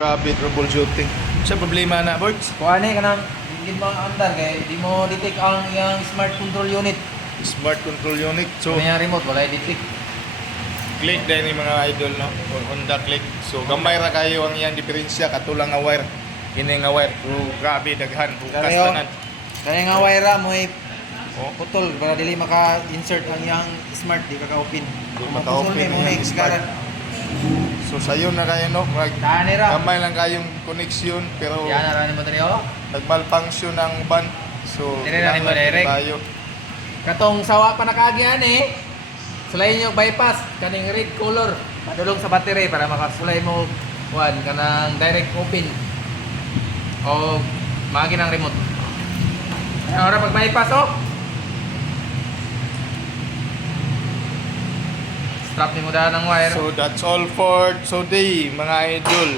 Grabe troubleshooting. Sa problema na, Borgs? Kuha ka nang hindi mo andar kay di mo detect ang iyang smart control unit. Smart control unit. So, Ano yung remote wala detect. click din yung mga idol, no? Honda click. So, gamay ra kayo ang iyang diferensya. Katulang nga wire. Kini nga wire. So, grabe, daghan. Bukas Kaya tanan. kaya nga wire mo ay Oh, putol para dili maka-insert ang iyang smart di ka-open. Di Kung maka-open maputol mo ang may smart. exgaran. so sayo na kayo, no? Tani ra. Gamay lang kayong connection. Pero, Yan na rin mo dali oh. nag-malfunction ang ban. So, Dire na rin mo kailangan direct. tayo. Katong sawa pa nakagyan eh. Sulayin yung bypass kaning red color. Padulong sa battery para makasulay mo kuan kanang direct open. O magi ng remote. Ay, ora pag bypass oh. Strap ni mo daan ng wire. So, that's all for today, mga idol.